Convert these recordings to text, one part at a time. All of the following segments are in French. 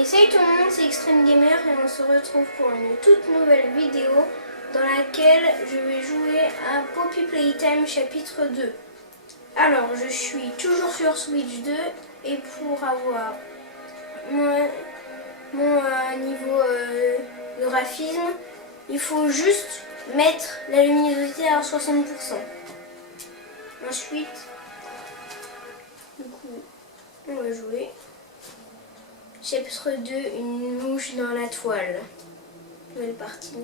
Et salut tout le monde, c'est Extreme Gamer et on se retrouve pour une toute nouvelle vidéo dans laquelle je vais jouer à Poppy Playtime chapitre 2. Alors, je suis toujours sur Switch 2 et pour avoir mon niveau de graphisme, il faut juste mettre la luminosité à 60%. Ensuite, du coup, on va jouer. Chapitre 2, une mouche dans la toile. Nouvelle partie.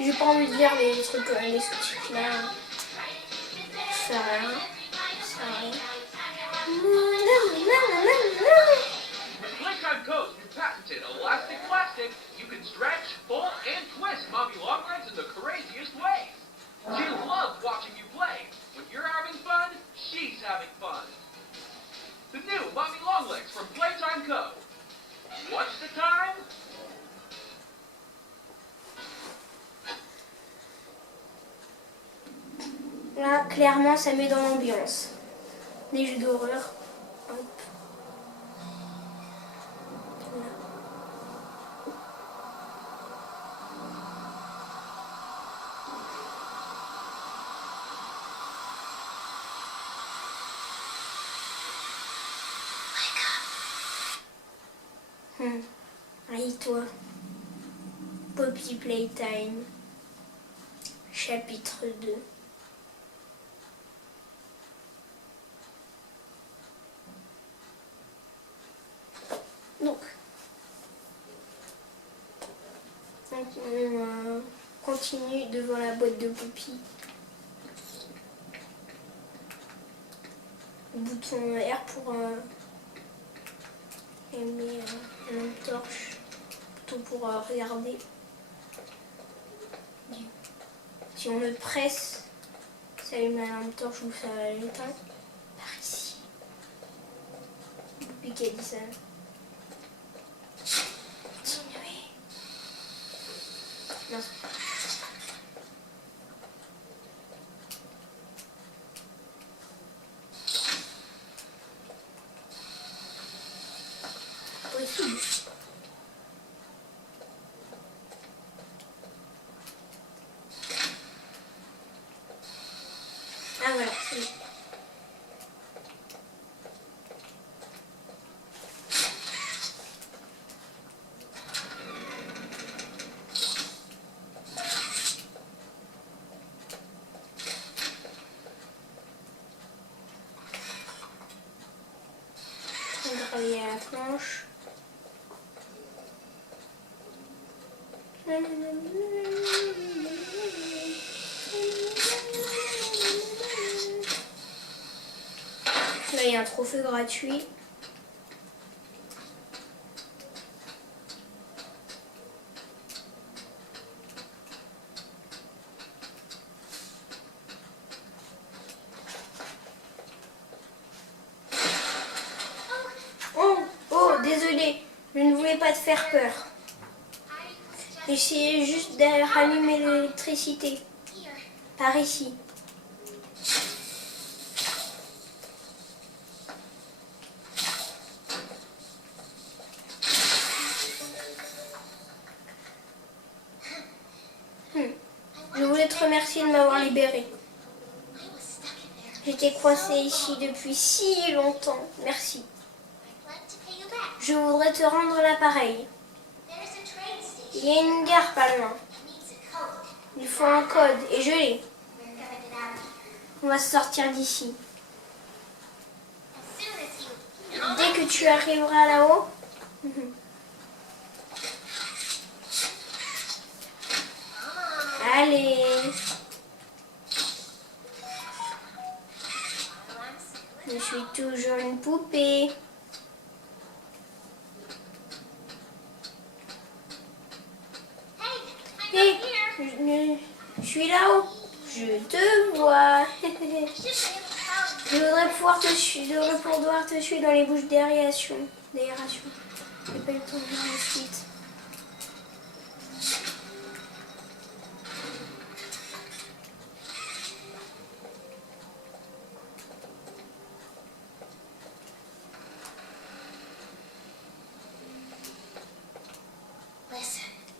J'ai pas envie de lire les trucs, les sous-titres là. Ça sert à rien. Ça sert à rien. Playtime Co's new patented elastic plastic, you can stretch, pull, and twist Mommy Longlegs in the craziest ways. She loves watching you play. When you're having fun, she's having fun. The new Mommy Longlegs from Playtime Co. What's the time? Là, clairement, ça met dans l'ambiance. Les jeux d'horreur. Hop. Aïe-toi. Poppy Playtime. Chapitre 2. Donc, on continue devant la boîte de Poppy. Le bouton R pour aimer la lampe torche. Bouton pour regarder. Si on le presse, ça allume la lampe torche ou ça l'éteint. Par ici. Poppy qui a dit ça. Non. Possible. Ah voilà, c'est bon. On va travailler à la planche. Là, il y a un trophée gratuit. Oh, désolé, je ne voulais pas te faire peur. J'essayais juste de rallumer l'électricité. Par ici. Je voulais te remercier de m'avoir libérée. J'étais coincée ici depuis si longtemps. Merci. Je voudrais te rendre l'appareil. Il y a une gare pas loin. Il faut un code et je l'ai. On va sortir d'ici. Dès que tu arriveras là-haut. Allez. Je suis toujours une poupée. Hé, je suis là-haut. Je te vois. Je devrais pouvoir te suivre dans les bouches d'aération. d'aération. J'ai pas eu le temps de faire la suite.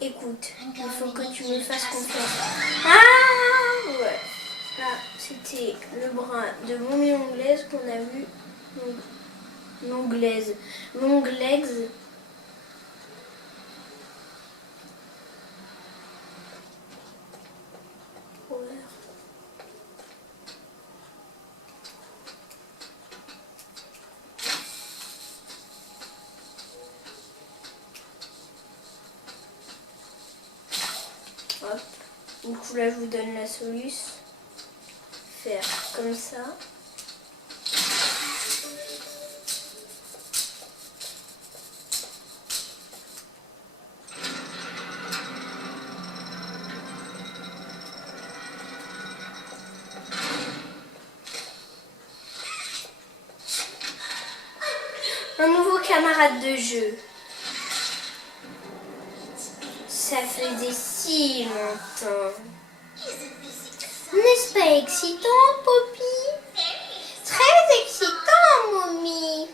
Écoute, il faut que tu me fasses confiance. Ah ouais. Là, c'était le bras de Mommy Longlegs qu'on a vu. Longlegs. Hop. Du coup là je vous donne la solution. Faire comme ça. Un nouveau camarade de jeu. Ça faisait si longtemps. N'est-ce pas excitant, Poppy? Très excitant, Mommy.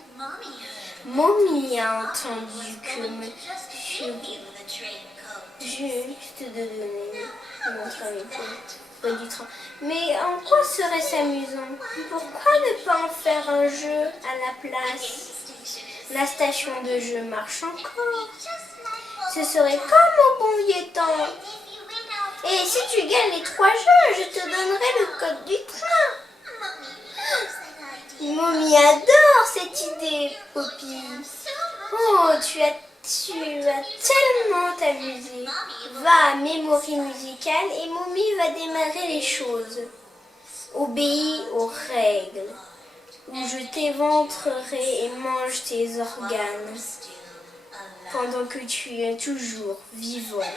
Mommy a entendu que monsieur... Je te donner du train. Mais en quoi serait-ce amusant? Pourquoi ne pas en faire un jeu à la place? La station de jeu marche encore. Ce serait comme au bon vieux temps. Et si tu gagnes les 3 jeux, je te donnerai le code du train. Mommy adore cette idée, Poppy. Oh, tu vas tellement t'amuser. Va à Memory musicale et Mommy va démarrer les choses. Obéis aux règles, ou je t'éventrerai et mange tes organes, pendant que tu es toujours vivant.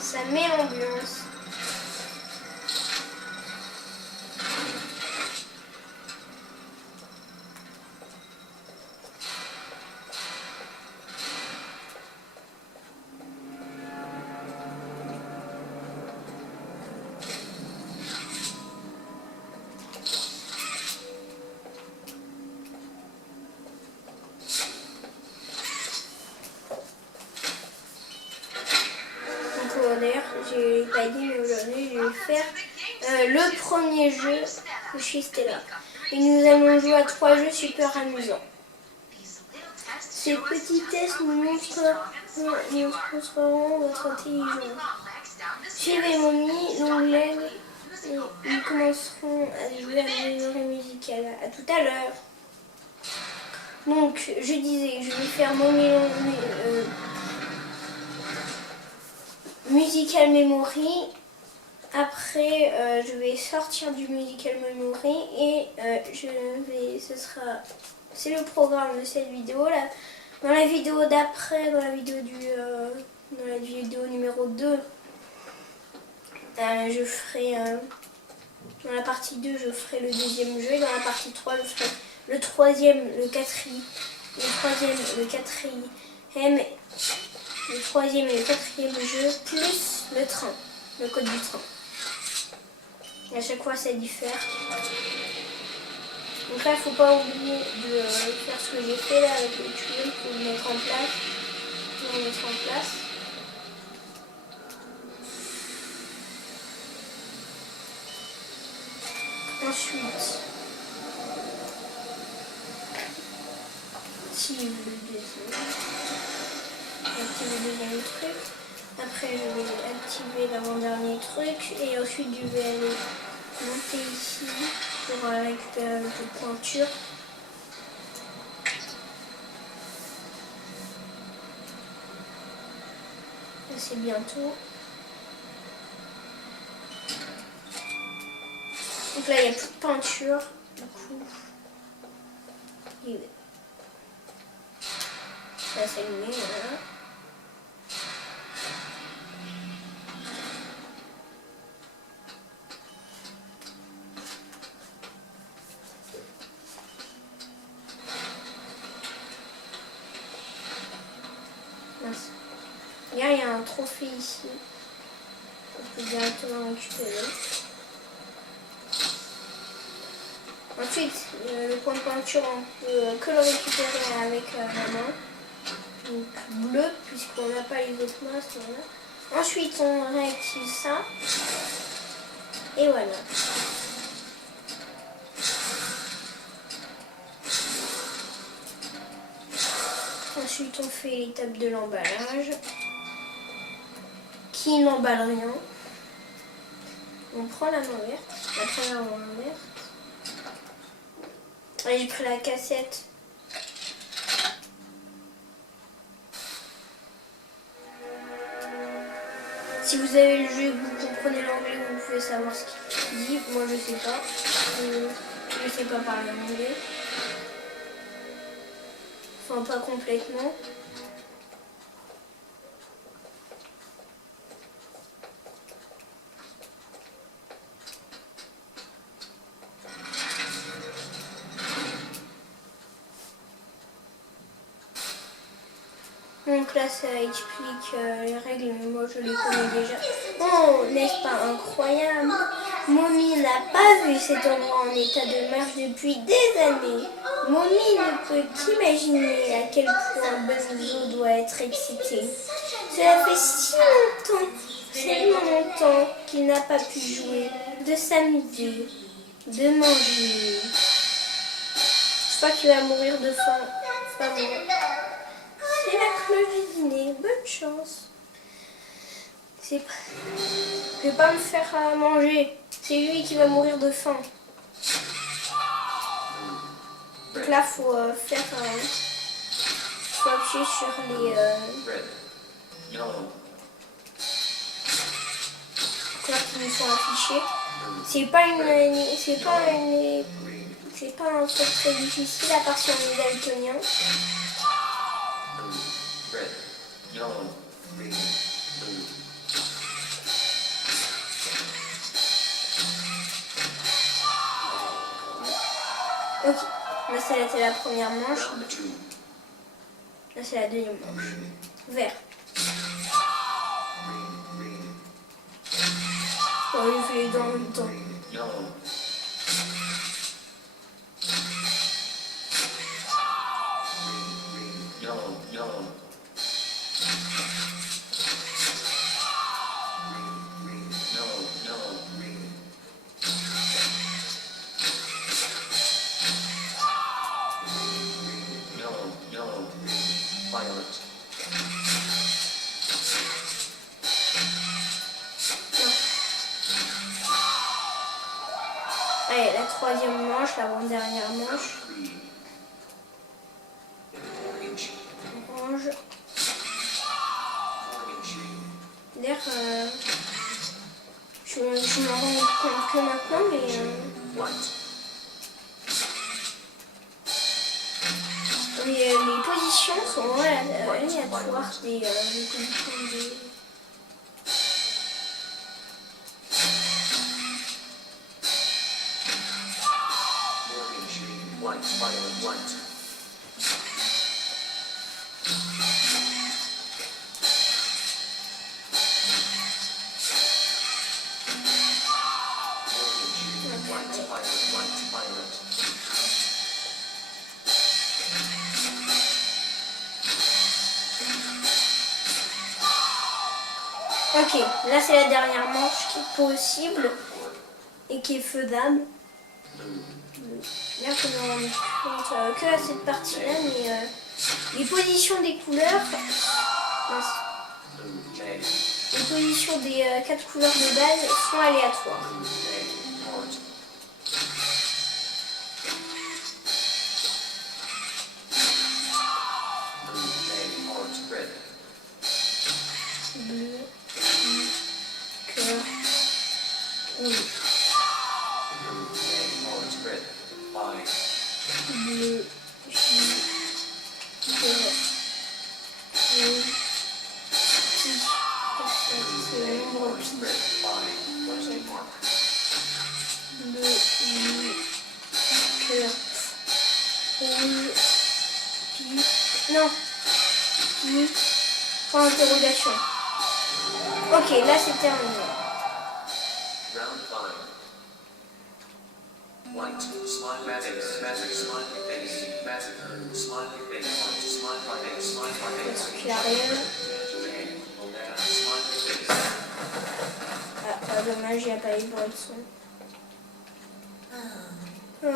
Ça met l'ambiance. D'ailleurs, j'ai pas dit, mais aujourd'hui je vais faire le premier jeu de chez Stella. Et nous allons jouer à 3 jeux super amusants. Ces petits tests nous montreront votre intelligence. Suivez Mommy, Longlegs, et nous commencerons à jouer à la Memory musicale. À tout à l'heure. Donc, je disais, je vais faire Mommy Musical Memory. Après, je vais sortir du Musical Memory et c'est le programme de cette vidéo là. Dans la vidéo d'après, dans la vidéo numéro 2, je ferai dans la partie 2, je ferai le deuxième jeu. Dans la partie 3, je ferai le troisième, le quatrième, le troisième et le quatrième jeu, plus le train, le code du train. Et à chaque fois, ça diffère. Donc là, il ne faut pas oublier de faire ce que j'ai fait là avec les tuyaux pour le mettre en place. On va mettre en place. Ensuite, active le deuxième truc. Après, je vais activer l'avant-dernier truc. Et ensuite, je vais aller monter ici pour récupérer un peu de pointure. C'est bientôt. Donc là, il n'y a plus de peinture. Du coup, ça va s'allumer. Voilà. Regarde, il y a un trophée ici. On peut directement récupérer. Ensuite, le point de peinture, on peut que le récupérer avec la main. Donc bleu, puisqu'on n'a pas les autres mains à ce moment-là. Ensuite, on réactive ça. Et voilà. Ensuite, on fait l'étape de l'emballage, qui n'emballe rien. On prend la main verte, la première main verte. Et j'ai pris la cassette. Si vous avez le jeu et que vous comprenez l'anglais, vous pouvez savoir ce qu'il dit. Moi, je sais pas. Je sais pas parler anglais. Enfin, pas complètement. Donc là, ça explique les règles, mais moi je les connais déjà. Oh, n'est-ce pas incroyable? Mommy n'a pas vu cet endroit en état de marche depuis des années. Mommy ne peut qu'imaginer à quel point Bunzo doit être excité. Cela fait si longtemps, tellement longtemps qu'il n'a pas pu jouer, de s'amuser, de manger. Je crois qu'il va mourir de faim. Pas moi. C'est la cloche du dîner. Bonne chance. Je vais pas me faire manger. C'est lui qui va mourir de faim. Donc là, faut faire. Faut appuyer sur les. Quoi qui nous sont affichés. C'est pas un truc très difficile à part si on est daltonien. Red, yellow, green, blue. Ok, là c'est la première manche. Là c'est la deuxième manche. Vert. Oh, je fais les deux en même temps. Allez, la troisième manche, l'avant-dernière manche. Orange. D'ailleurs, je me rends compte que maintenant, mais les positions sont aléatoires des positions des... Ok, là c'est la dernière manche qui est possible et qui est faisable. Bien que je me rende compte que à cette partie-là, mais les positions des couleurs, les positions des 4 couleurs de base sont aléatoires. Bleu, cœur, rouge. Bleu, gris, cœur, rouge, pi. C'est le nombre pi. Bleu, gris, cœur, rouge, pi. Non, pi. Point d'interrogation. Ok, là c'est terminé. Round 5. White, smiley face, magic, smiley face, magic, smiley face, smiley face, smiley face, Parce qu'il a rien. smiley face. Ah, dommage, il n'y a pas les bruits de son. Oh,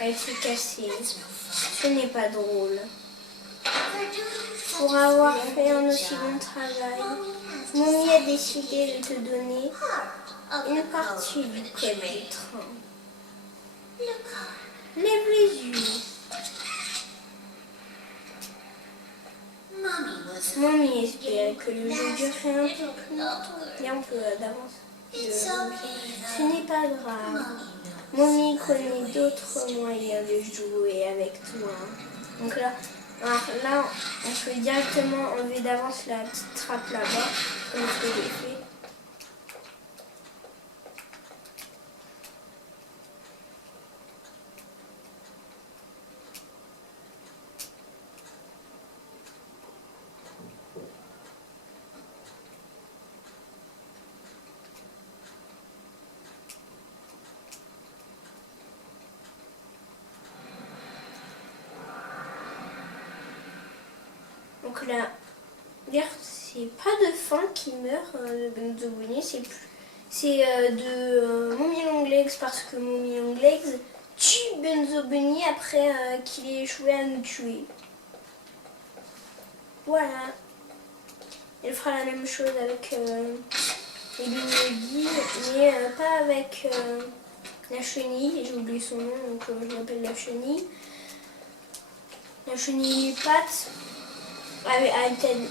elle s'est cassée. Ce n'est pas drôle. Pour avoir fait un aussi bon travail, Mommy a décidé de te donner une partie du code du train. Lève les yeux. Mommy espère que le jeu durerait un peu plus longtemps et un peu d'avance. Ce n'est pas grave. Mommy connaît d'autres moyens de jouer avec toi. Donc là, alors là, on peut directement enlever d'avance la petite trappe là-bas, comme ce que j'ai fait. Donc là, regarde, c'est pas de fin qui meurt de Benzo Bunny, c'est de Mommy Longlegs parce que Mommy Longlegs tue Benzo Bunny après qu'il ait échoué à nous tuer. Voilà. Elle fera la même chose avec les Bignogi, mais pas avec la chenille. J'ai oublié son nom, donc je l'appelle la chenille. La chenille mille pattes.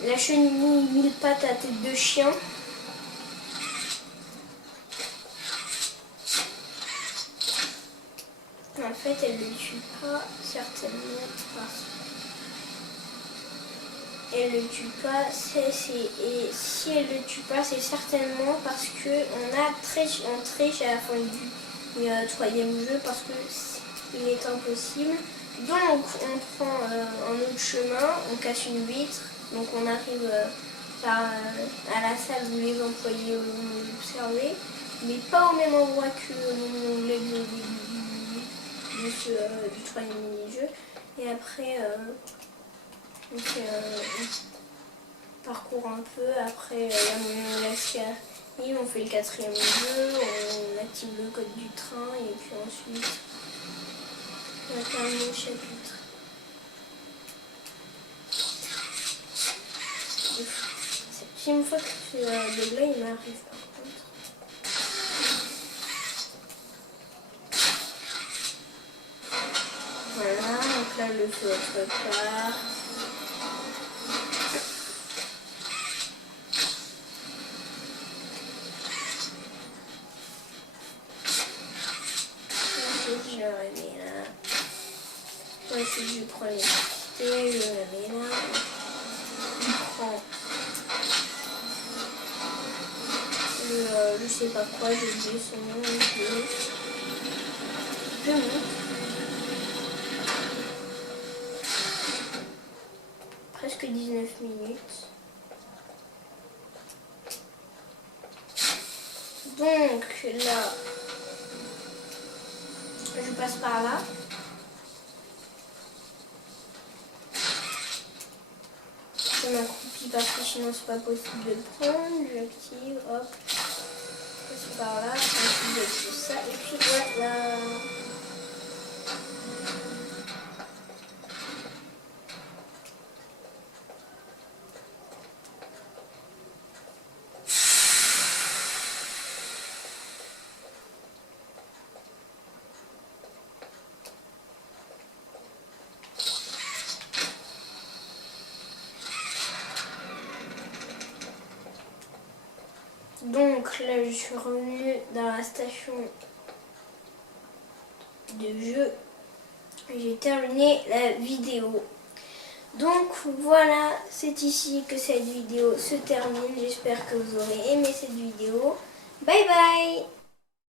La chenille mille pattes à tête de chien. En fait, elle ne le tue pas, certainement parce elle le tue pas. Et si elle le tue pas, c'est certainement parce que on triche à la fin du troisième jeu parce que il est impossible. Donc on prend un autre chemin, on casse une vitre, donc on arrive à la salle où les employés vont observer, mais pas au même endroit que on lève au début du troisième mini-jeu. Et après on fait on parcourt un peu, après on fait le quatrième jeu, on active le code du train et puis ensuite on va terminer le chapitre. C'est la deuxième fois que ce bug là il m'arrive par contre. Voilà, donc là le feu autre part. Je le remets là. Ensuite je prends l'électricité, je le remets là. Je prends je sais pas quoi, j'ai oublié son nom. Je monte. Presque 19 minutes. Donc là, je passe par là. Je m'accroupis parce que sinon c'est pas possible de le prendre. J'active, hop. Je passe par là, ensuite j'active ça et puis voilà. Donc là je suis revenue dans la station de jeu. J'ai terminé la vidéo. Donc voilà, c'est ici que cette vidéo se termine. J'espère que vous aurez aimé cette vidéo. Bye bye!